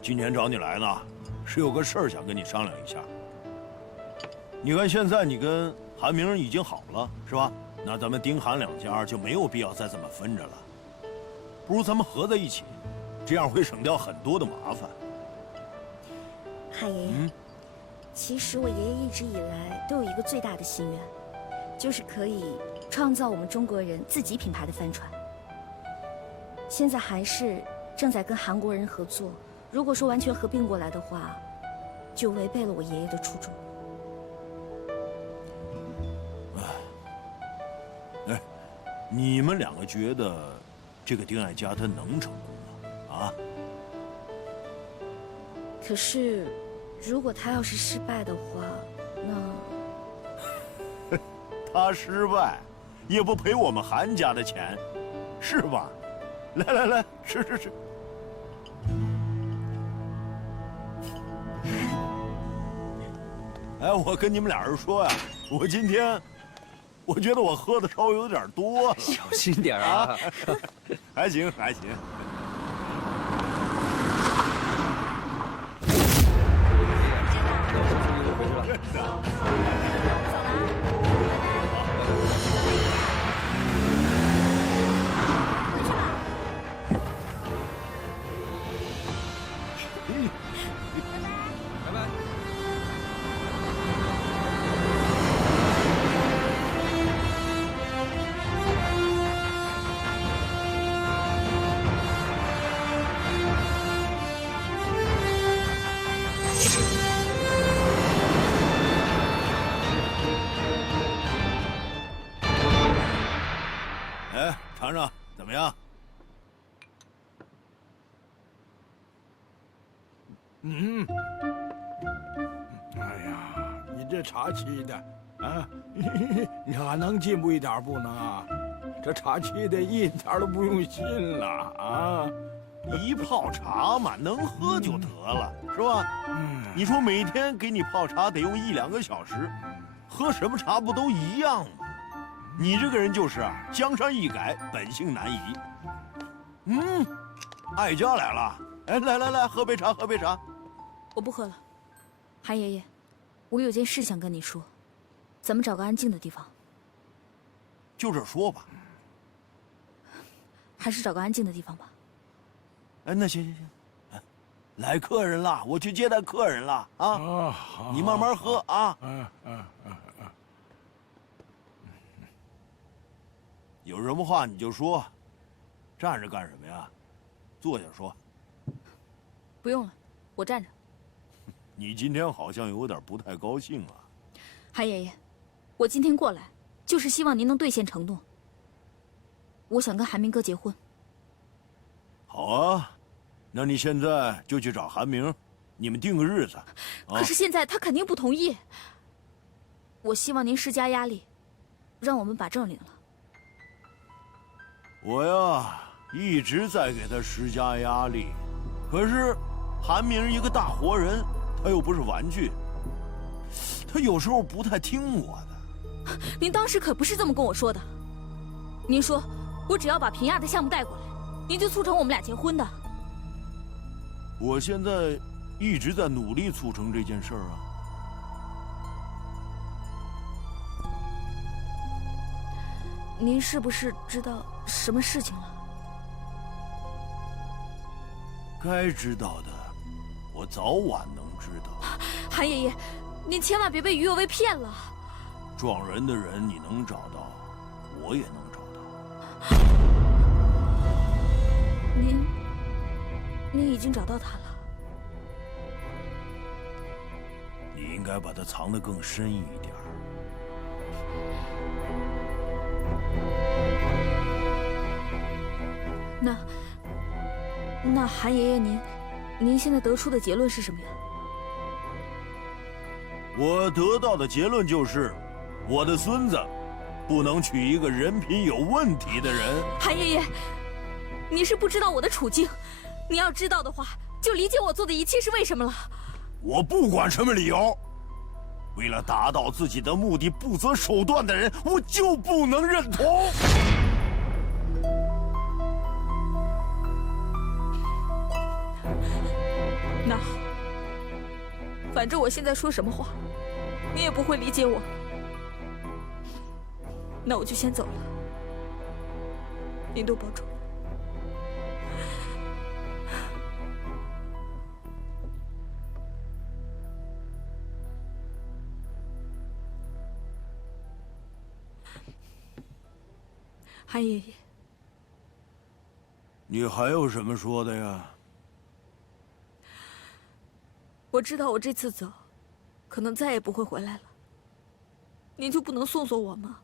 今天找你来呢，是有个事儿想跟你商量一下。你看现在你跟韩明已经好了，是吧？那咱们丁韩两家就没有必要再这么分着了，不如咱们合在一起，这样会省掉很多的麻烦。韩爷爷，其实我爷爷一直以来都有一个最大的心愿，就是可以创造我们中国人自己品牌的帆船。现在韩氏正在跟韩国人合作，如果说完全合并过来的话，就违背了我爷爷的初衷。哎，你们两个觉得这个丁爱家他能成功吗？啊？可是，如果他要是失败的话，那他失败，也不赔我们韩家的钱，是吧？来，吃。哎，我跟你们俩人说呀，我今天，我觉得我喝的稍微有点多了，小心点啊！还行。拜拜。哎，尝尝怎么样？哎呀，你这茶沏的啊，你还能进步一点不能啊？这茶沏的一点都不用心了啊！一泡茶嘛，能喝就得了，是吧？你说每天给你泡茶得用1、2个小时，喝什么茶不都一样吗？你这个人就是啊，江山易改，本性难移。爱家来了，哎，来，喝杯茶。我不喝了。韩爷爷，我有件事想跟你说，咱们找个安静的地方。就这说吧。还是找个安静的地方吧。哎，那行，哎，来客人了，我去接待客人了啊！好，你慢慢喝啊。有什么话你就说，站着干什么呀？坐下说。不用了，我站着。你今天好像有点不太高兴啊。韩爷爷，我今天过来就是希望您能兑现承诺。我想跟韩明哥结婚。好啊，那你现在就去找韩明，你们定个日子。可是现在他肯定不同意。我希望您施加压力，让我们把证领了。我呀，一直在给他施加压力，可是韩明一个大活人，他又不是玩具，他有时候不太听我的。您当时可不是这么跟我说的。您说我只要把平亚的项目带过来，您就促成我们俩结婚的。我现在一直在努力促成这件事儿啊。您是不是知道什么事情了？该知道的，我早晚能知道。韩爷爷，您千万别被于有为骗了。撞人的人你能找到，我也能找到。您已经找到他了。你应该把它藏得更深一点。那韩爷爷您现在得出的结论是什么呀？我得到的结论就是，我的孙子不能娶一个人品有问题的人。韩爷爷，你是不知道我的处境，你要知道的话，就理解我做的一切是为什么了。我不管什么理由，为了达到自己的目的不择手段的人，我就不能认同。反正我现在说什么话，你也不会理解我。那我就先走了，您多保重。韩爷爷，你还有什么说的呀？我知道我这次走，可能再也不会回来了。您就不能送送我吗？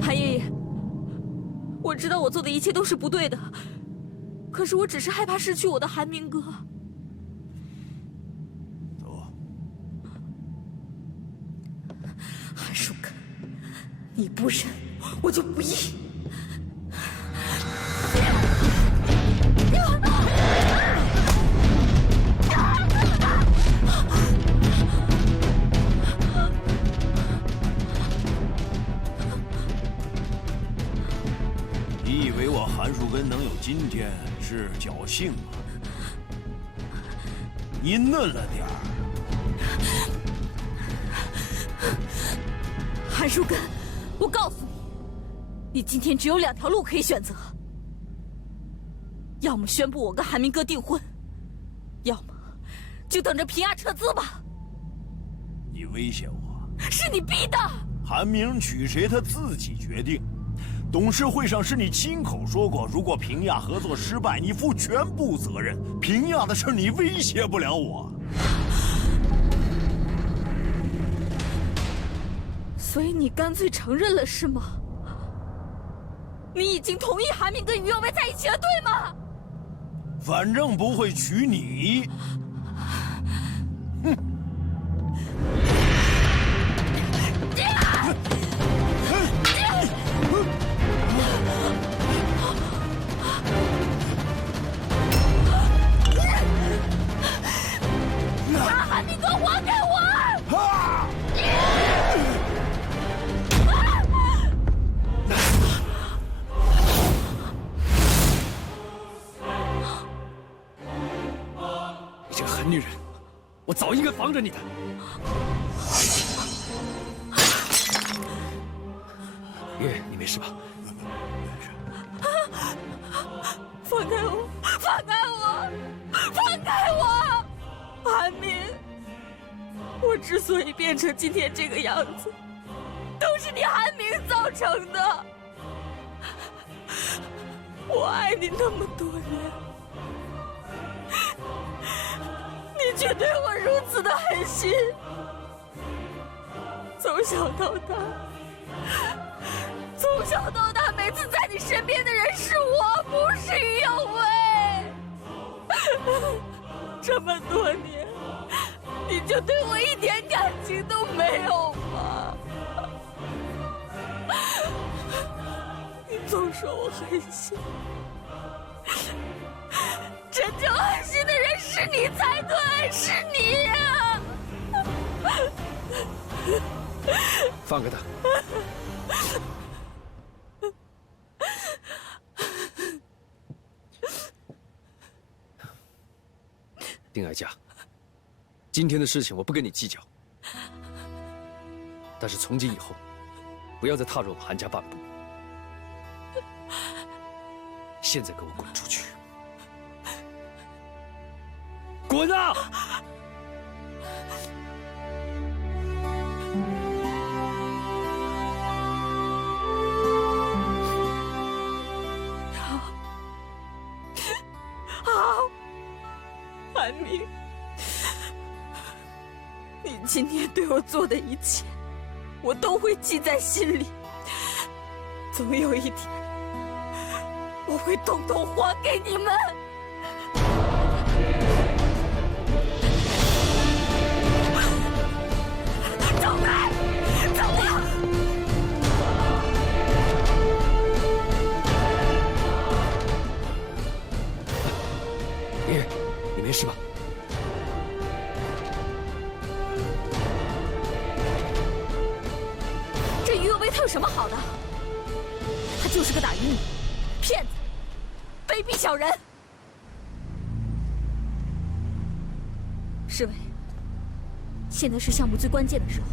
韩爷爷，我知道我做的一切都是不对的，可是我只是害怕失去我的韩明哥。走。韩树根，你不忍，我就不义。你以为我韩树根能有今天是侥幸吗？你嫩了点儿。韩树根，我告诉你，你今天只有2条路可以选择：要么宣布我跟韩明哥订婚，要么就等着平亚撤资吧。你威胁我？是你逼的。韩明娶谁他自己决定。董事会上是你亲口说过，如果平亚合作失败，你负全部责任。平亚的事你威胁不了我。所以你干脆承认了是吗？你已经同意韩明跟于右卫在一起了，对吗？反正不会娶你。哼！把韩明哥还给我！你这个狠女人，我早应该防着你的。月，你没事吧？放开我！放开我！放开我！韩明，我之所以变成今天这个样子，都是你韩明造成的。我爱你那么多年，你却对我如此的狠心。从小到大，每次在你身边的人是我，不是于有为。这么多年，你就对我一点感情都没有吗？你总说我狠心，真正狠心的人是你才对，是你呀！放开他！丁爱佳，今天的事情我不跟你计较，但是从今以后，不要再踏入我们韩家半步。现在给我滚出去！滚啊！好，韩明，你今天对我做的一切，我都会记在心里。总有一天，我会统统还给你们。走开，走啊！月，你没事吧？这于有为他有什么好的？就是个打鱼女，骗子，卑鄙小人。侍卫，现在是项目最关键的时候，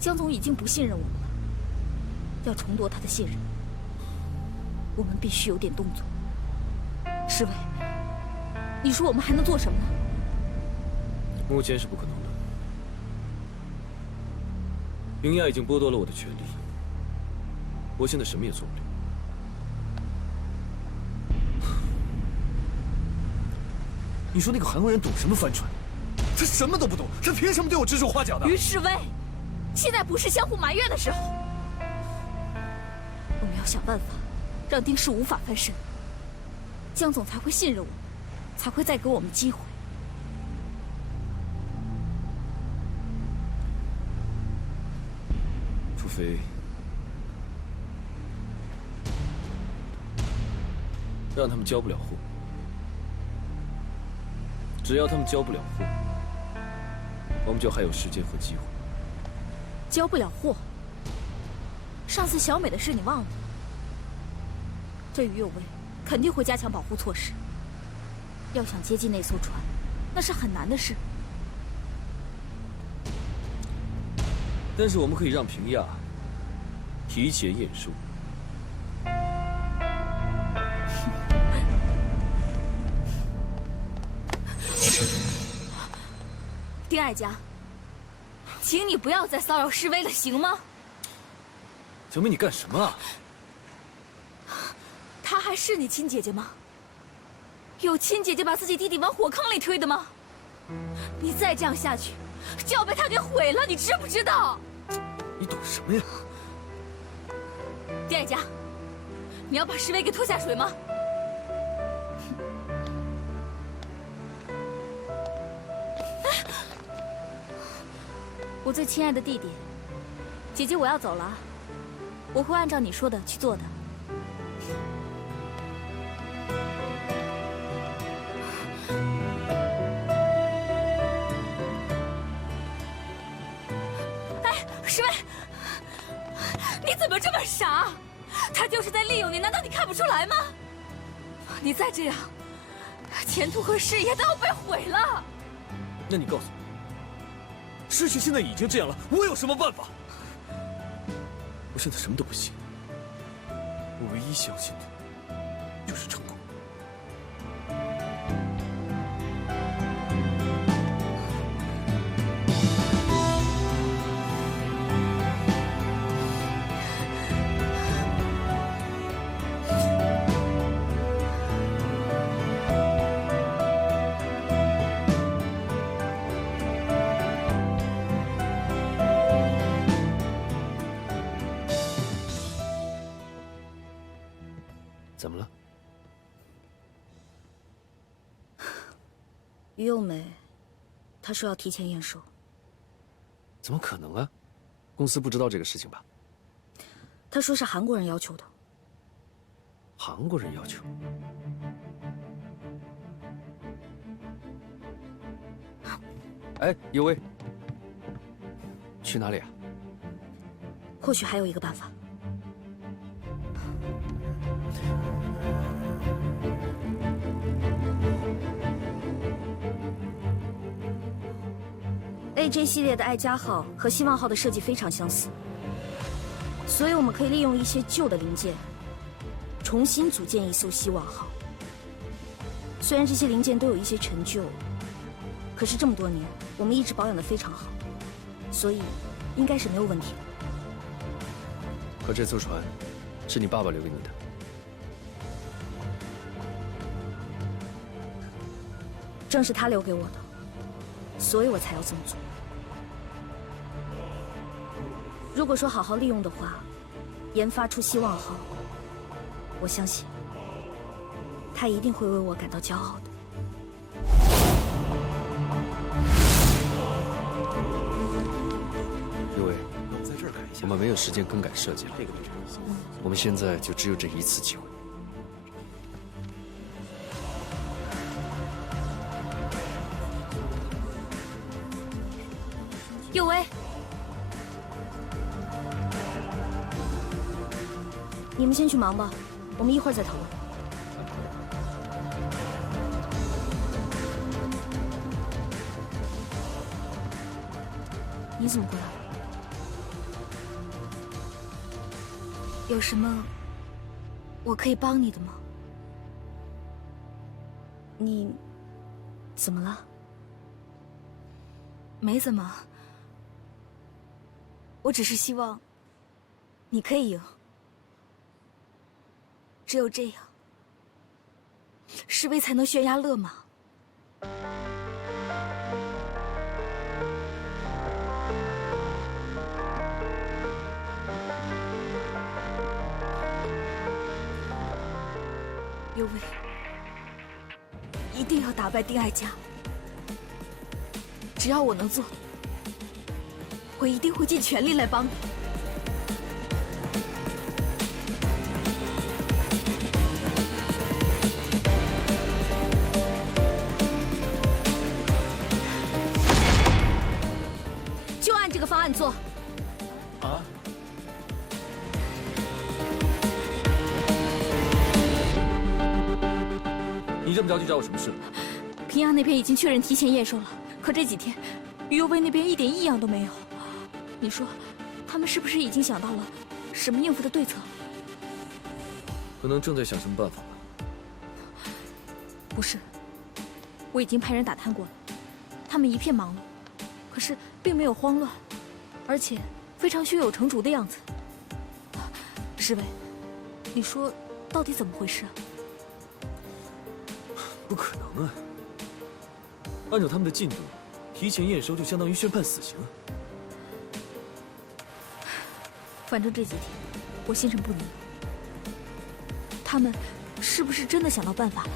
江总已经不信任我们了，要重夺他的信任，我们必须有点动作。侍卫，你说我们还能做什么呢？目前是不可能的。冰亚已经剥夺了我的权利，我现在什么也做不了。你说那个韩国人懂什么帆船？他什么都不懂，他凭什么对我指手画脚的？于侍卫，现在不是相互埋怨的时候，我们要想办法让丁氏无法翻身，江总才会信任我们，才会再给我们机会。除非让他们交不了货。只要他们交不了货，我们就还有时间和机会。交不了货，上次小美的事你忘了？这于有为肯定会加强保护措施。要想接近那艘船，那是很难的事。但是我们可以让平亚提前验收。丁爱家，请你不要再骚扰示威了，行吗？小美，你干什么啊？她还是你亲姐姐吗？有亲姐姐把自己弟弟往火坑里推的吗？你再这样下去，就要被她给毁了，你知不知道？你懂什么呀？丁爱家，你要把示威给拖下水吗？我最亲爱的弟弟，姐姐，我要走了，我会按照你说的去做的。哎，师妹，你怎么这么傻？他就是在利用你，难道你看不出来吗？你再这样，前途和事业都要被毁了。那你告诉我，事情现在已经这样了，我有什么办法？我现在什么都不信，我唯一相信的就是成功。怎么了？于幼美，她说要提前验收。怎么可能啊？公司不知道这个事情吧？她说是韩国人要求的。韩国人要求？哎，有为，去哪里啊？或许还有一个办法。AJ 系列的爱家号和希望号的设计非常相似，所以我们可以利用一些旧的零件，重新组建一艘希望号。虽然这些零件都有一些陈旧，可是这么多年我们一直保养得非常好，所以应该是没有问题的。可这艘船是你爸爸留给你的，正是他留给我的，所以我才要这么做。如果说好好利用的话，研发出希望号，我相信他一定会为我感到骄傲的。刘伟，我们没有时间更改设计了，我们现在就只有这一次机会。有为，你们先去忙吧，我们一会儿再讨论。你怎么过来了？有什么我可以帮你的吗？你怎么了？没怎么，我只是希望你可以赢。只有这样，侍卫才能悬崖勒马。右卫，一定要打败丁爱家。只要我能做，我一定会尽全力来帮你。就按这个方案做。啊？你这么着急找我什么事？平阳那边已经确认提前验收了，可这几天于右卫那边一点异样都没有。你说，他们是不是已经想到了什么应付的对策？可能正在想什么办法吧。不是，我已经派人打探过了，他们一片忙碌，可是并没有慌乱，而且非常胸有成竹的样子。侍卫，你说到底怎么回事啊？不可能啊！按照他们的进度，提前验收就相当于宣判死刑。反正这几天我心神不宁，他们是不是真的想到办法了？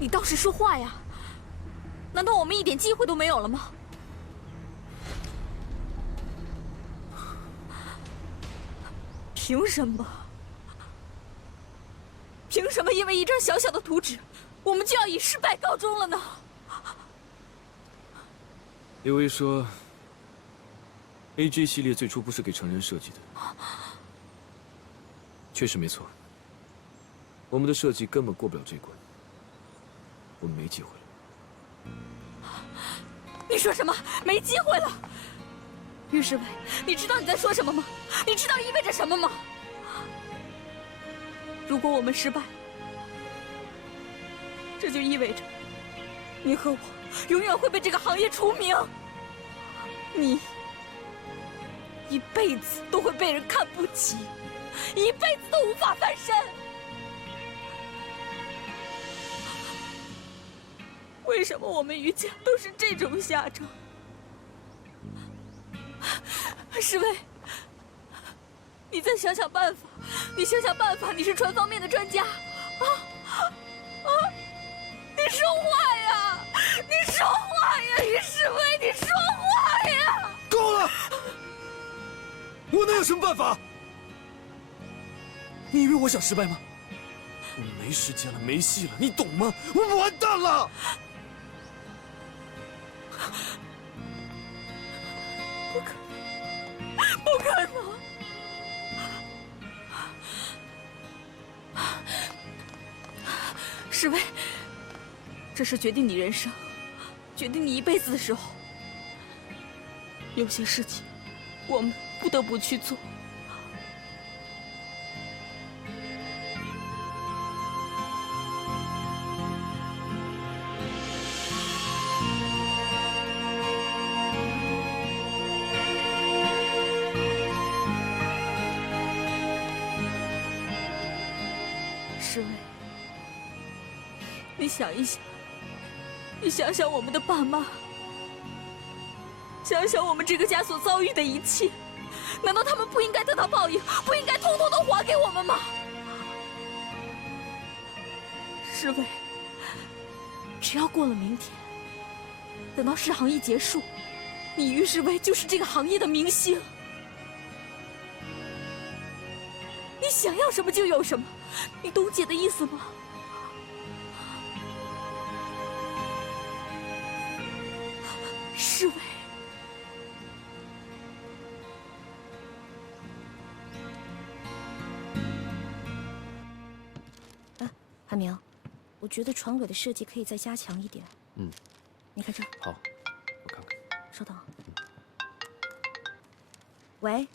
你倒是说话呀！难道我们一点机会都没有了吗？凭什么？凭什么因为一张小小的图纸，我们就要以失败告终了呢？刘威说 ，AJ 系列最初不是给成人设计的，确实没错。我们的设计根本过不了这关。 我们没机会了。你说什么？没机会了？于侍卫，你知道你在说什么吗？你知道意味着什么吗？如果我们失败，这就意味着你和我永远会被这个行业除名，你一辈子都会被人看不起，一辈子都无法翻身。 为什么我们于家都是这种下场？侍卫，你再想想办法，你想想办法，你是船方面的专家，你说话呀！你说话呀！于世威，你说话呀！够了！我能有什么办法？你以为我想失败吗？我们没时间了，没戏了，你懂吗？我们完蛋了！不可能！不可能！世威，这是决定你人生、决定你一辈子的时候。有些事情，我们不得不去做。世威，你想一想，你想想我们的爸妈，想想我们这个家所遭遇的一切，难道他们不应该得到报应，不应该通通都还给我们吗？世威，只要过了明天，等到试航一结束，你于世威就是这个行业的明星。你想要什么就有什么，你懂姐的意思吗？世威，海明，我觉得船尾的设计可以再加强一点。嗯，你看这。好，我看看。稍等。喂。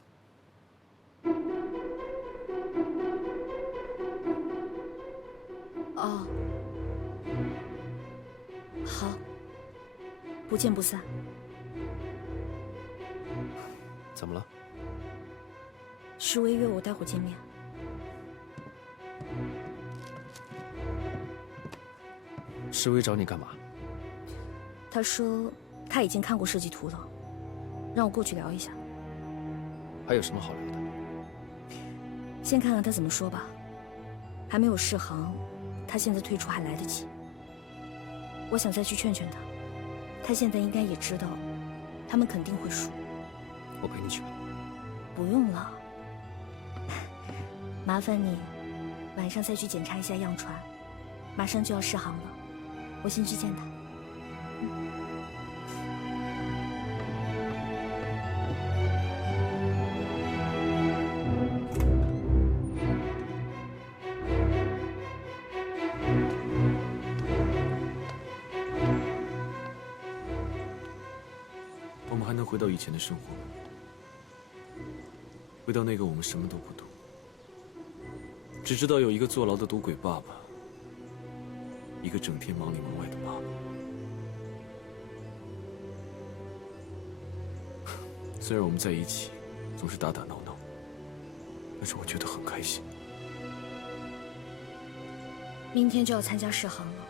哦。好。不见不散。怎么了？世威约我待会儿见面。世威找你干嘛？他说他已经看过设计图了，让我过去聊一下。还有什么好聊的？先看看他怎么说吧。还没有试航，他现在退出还来得及。我想再去劝劝他。他现在应该也知道，他们肯定会输。我陪你去吧。不用了，麻烦你晚上再去检查一下样船，马上就要试航了。我先去见他。我们还能回到以前的生活吗？回到那个我们什么都不懂，只知道有一个坐牢的赌鬼爸爸，一个整天忙里忙外的妈妈。虽然我们在一起总是打打闹闹，但是我觉得很开心。明天就要参加试航了，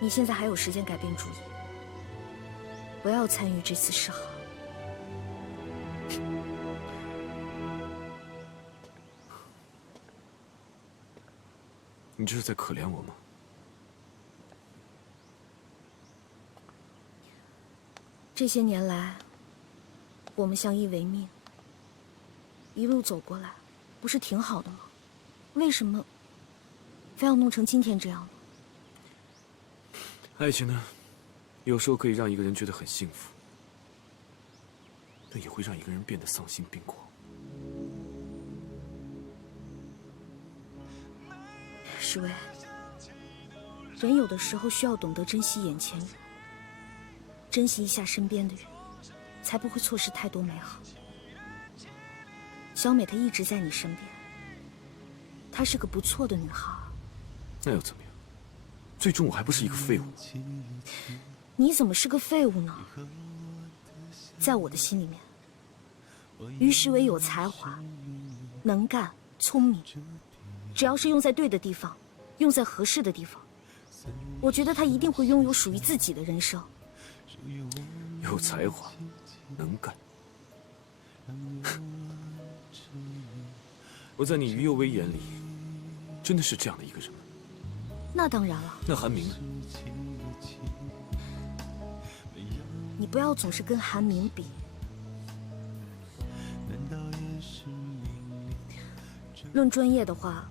你现在还有时间改变主意，不要参与这次试航。你这是在可怜我吗？这些年来，我们相依为命，一路走过来，不是挺好的吗？为什么非要弄成今天这样呢？爱情呢，有时候可以让一个人觉得很幸福，但也会让一个人变得丧心病狂。世威，人有的时候需要懂得珍惜眼前人，珍惜一下身边的人，才不会错失太多美好。小美她一直在你身边，她是个不错的女孩。那又怎么样？最终我还不是一个废物。你怎么是个废物呢？在我的心里面，于世伟有才华，能干，聪明，只要是用在对的地方，用在合适的地方，我觉得他一定会拥有属于自己的人生。有才华，能干。我在你于右威眼里，真的是这样的一个人吗？那当然了。那韩明呢？你不要总是跟韩明比。论专业的话，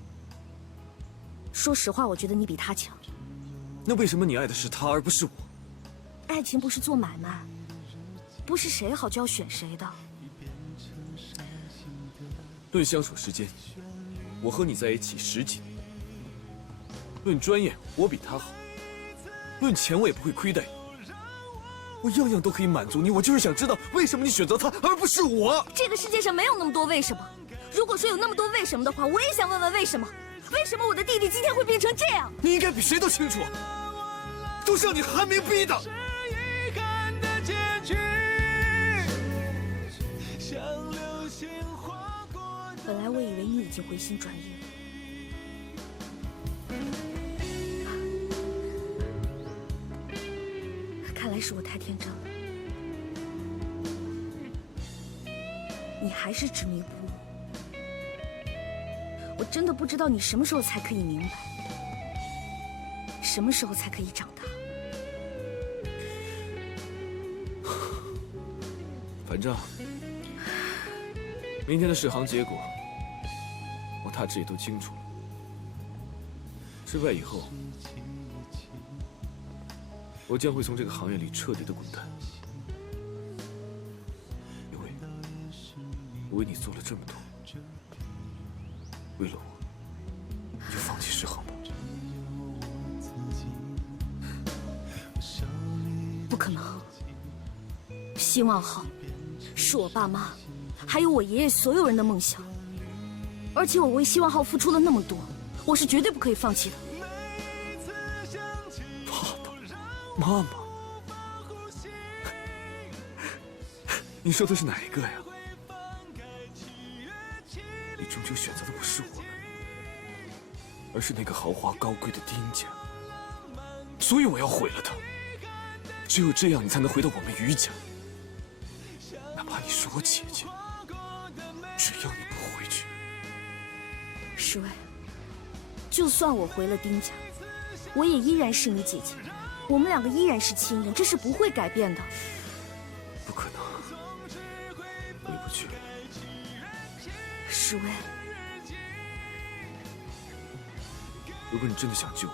说实话，我觉得你比他强。那为什么你爱的是他而不是我？爱情不是做买卖，不是谁好就要选谁的。论相处时间，我和你在一起10几年；论专业，我比他好；论钱，我也不会亏待你。我样样都可以满足你，我就是想知道为什么你选择他而不是我。这个世界上没有那么多为什么。如果说有那么多为什么的话，我也想问问为什么？为什么我的弟弟今天会变成这样？你应该比谁都清楚，都是让你韩明逼的。本来我以为你已经回心转意了，看来是我太天真了。你还是执迷不悟。我真的不知道你什么时候才可以明白，什么时候才可以长大。反正明天的试行结果，我大致也都清楚了。失败以后，我将会从这个行业里彻底的滚蛋。因为我为你做了这么多，为了我，你就放弃试行吧。不可能，希望号是我爸妈还有我爷爷所有人的梦想，而且我为希望号付出了那么多，我是绝对不可以放弃的。爸爸妈妈，你说的是哪一个呀？你终究选择的不是我们，而是那个豪华高贵的丁家，所以我要毁了它。只有这样，你才能回到我们余家。哪怕你是我姐姐，只要你不回去。石薇，就算我回了丁家，我也依然是你姐姐，我们两个依然是亲人，这是不会改变的。不可能，回不去。石薇，如果你真的想救我，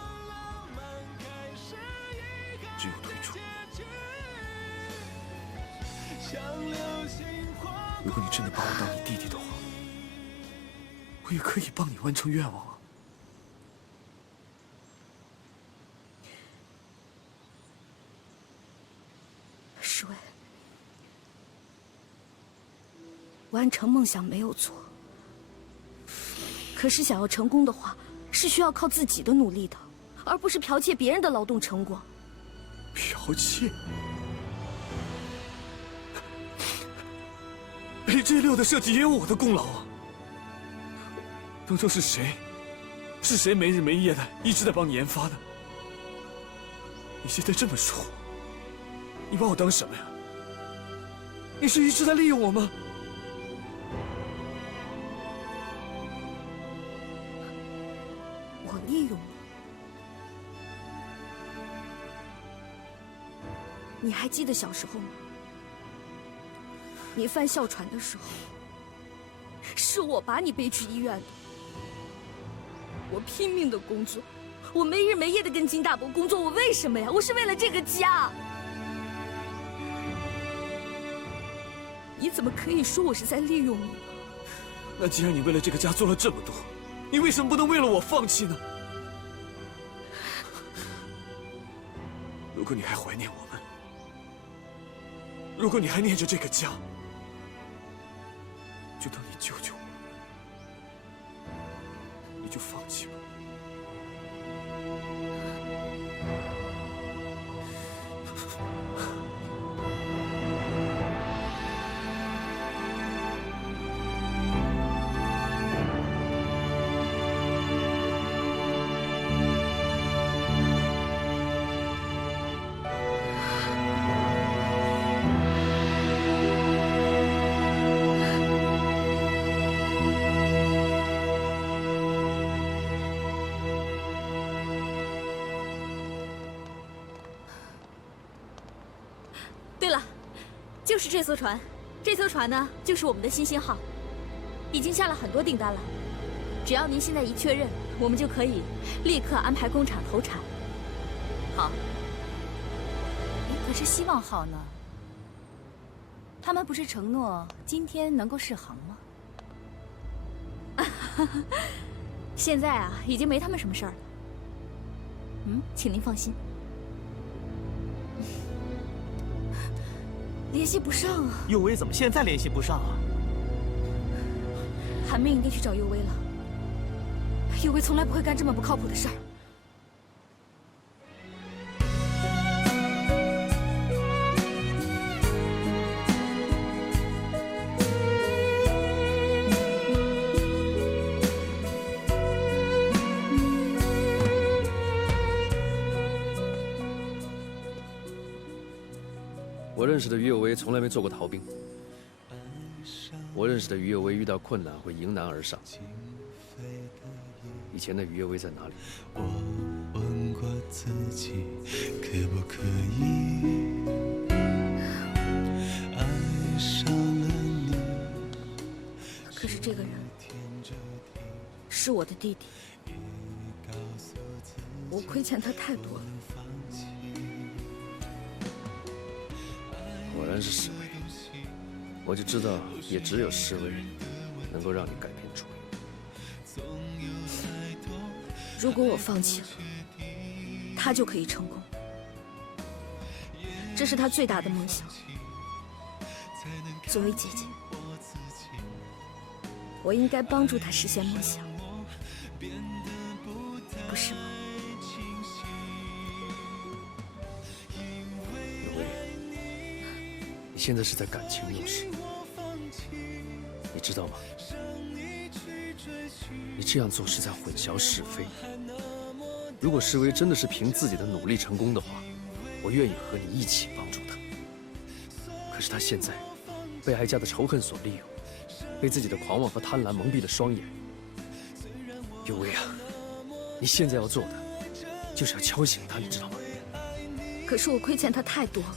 只有退出。如果你真的把我当你弟弟的话，我也可以帮你完成愿望啊。石薇，完成梦想没有错，可是想要成功的话，是需要靠自己的努力的，而不是剽窃别人的劳动成果。剽窃？AJ6的设计也有我的功劳啊！当初是谁没日没夜的一直在帮你研发的？你现在这么说，你把我当什么呀？你是一直在利用我吗？我利用你还记得小时候吗？你犯哮喘的时候，是我把你背去医院的。我拼命的工作，我没日没夜的跟金大伯工作，我为什么呀？我是为了这个家。你怎么可以说我是在利用你呢？那既然你为了这个家做了这么多，你为什么不能为了我放弃呢？如果你还怀念我们，如果你还念着这个家，就当你救救我，你就放弃吧。对了，就是这艘船，这艘船呢就是我们的新星号，已经下了很多订单了。只要您现在一确认，我们就可以立刻安排工厂投产。好。可是希望号呢？他们不是承诺今天能够试航吗？现在啊，已经没他们什么事儿了。请您放心。联系不上啊！佑威怎么现在联系不上啊？韩明一定去找佑威了。佑威从来不会干这么不靠谱的事儿。我认识的于有为从来没做过逃兵。我认识的于有为遇到困难会迎难而上。以前的于有为在哪里？我问过自己，可不可以爱上了你？可是这个人是我的弟弟，我亏欠他太多了。果然是侍卫，我就知道，也只有侍卫能够让你改变主意。如果我放弃了，他就可以成功。这是他最大的梦想。作为姐姐，我应该帮助他实现梦想，不是吗？有为，你现在是在感情用事，你知道吗？你这样做是在混淆是非。如果施威真的是凭自己的努力成功的话，我愿意和你一起帮助他。可是他现在被哀家的仇恨所利用，被自己的狂妄和贪婪蒙蔽了双眼。有为啊，你现在要做的就是要敲醒他，你知道吗？可是我亏欠他太多了，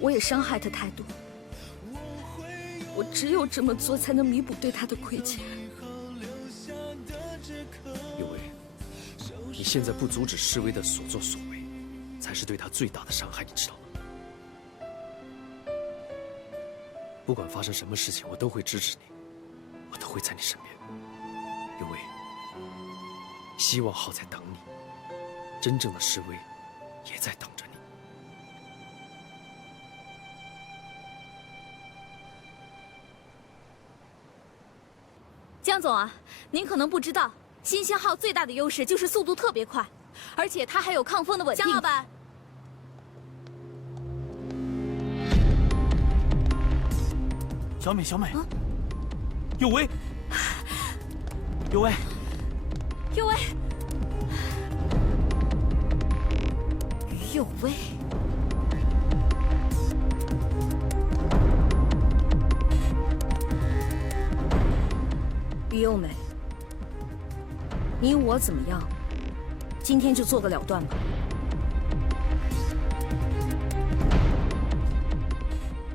我也伤害他太多，我只有这么做才能弥补对他的亏欠。有为，你现在不阻止施威的所作所为，才是对他最大的伤害，你知道吗？不管发生什么事情，我都会支持你，我都会在你身边。有为，希望号在等你，真正的施威也在等着你。江总啊，您可能不知道，新星号最大的优势就是速度特别快，而且它还有抗风的稳定。江老板，小美，有为，有为，有为，于有为，于幼美，你我怎么样？今天就做个了断吧。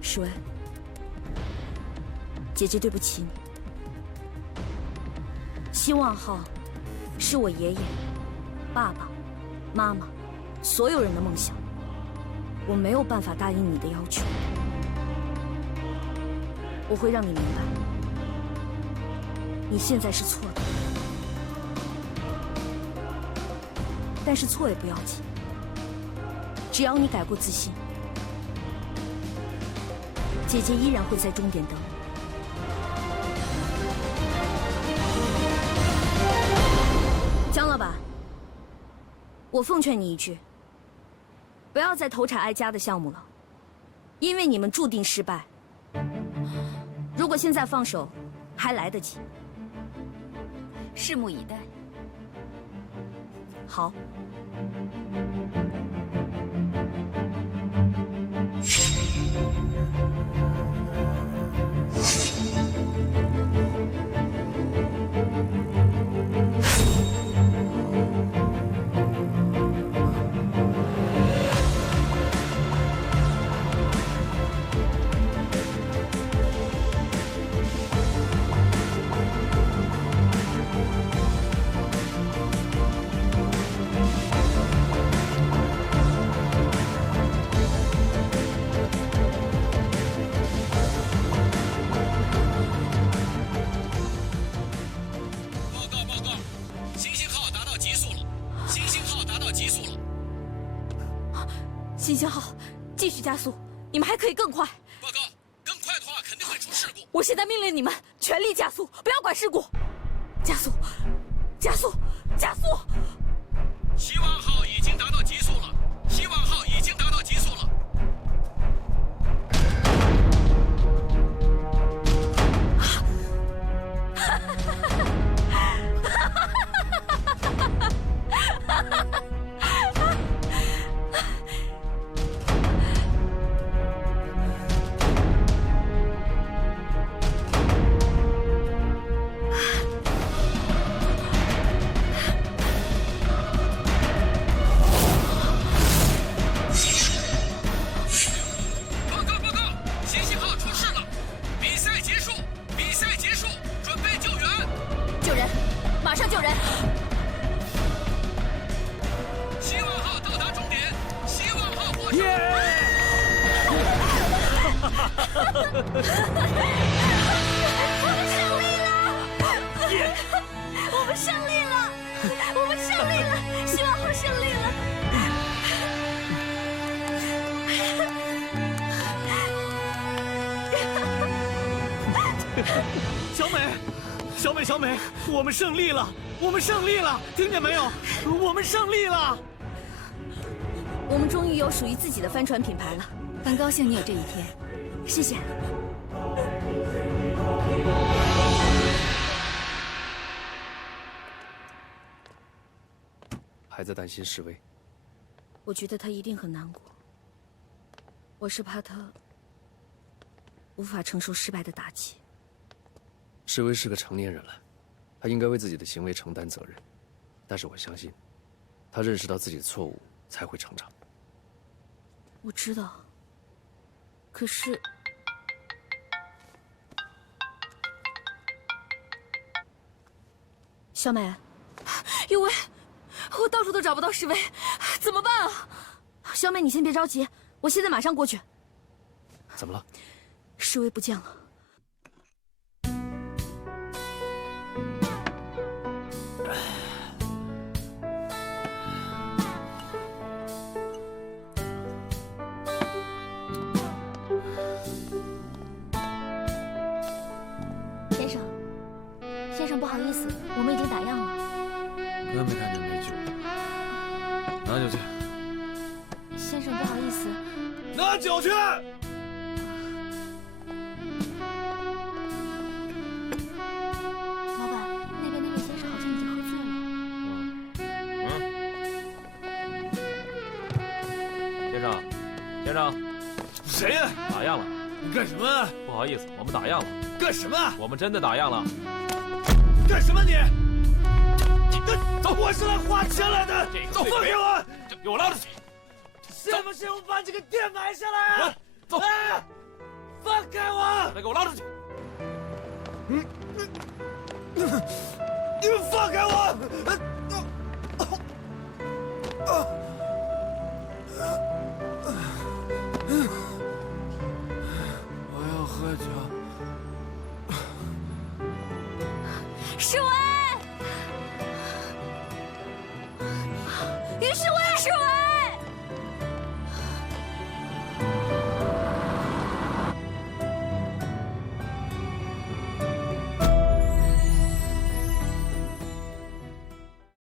施威，姐姐对不起你。希望号是我爷爷、爸爸、妈妈所有人的梦想，我没有办法答应你的要求。我会让你明白，你现在是错的，但是错也不要紧，只要你改过自新，姐姐依然会在终点等你。江老板，我奉劝你一句，不要再投产哀家的项目了，因为你们注定失败。如果现在放手，还来得及。拭目以待。好。速，你们还可以更快。报告，更快的话肯定会出事故。我现在命令你们全力加速，不要管事故，加速，加速，加速！希望号已经达到极速了，希望号已经达到极速了。小美，我们胜利了！我们胜利了！听见没有？我们胜利了！我们终于有属于自己的帆船品牌了，很高兴你有这一天，谢谢。还在担心示威？我觉得他一定很难过，我是怕他无法承受失败的打击。示威是个成年人了，他应该为自己的行为承担责任。但是我相信，他认识到自己的错误才会成长。我知道，可是小美，有为，我到处都找不到示威，怎么办啊？小美，你先别着急，我现在马上过去。怎么了？示威不见了。先生，不好意思，我们已经打烊了。哥没看见美酒，拿酒去。先生，不好意思，拿酒去。老板，那边那位先生好像已经喝醉了。先生，先生，谁呀？打烊了。你干什么？不好意思，我们打烊了。干什么？我们真的打烊了。干什么你？走！我是来花钱来的，走，放开我！给我拉出去！什么时候把这个店买下来啊？走！哎，放开我！再给我拉出去！你们放开我！我要喝酒。示威！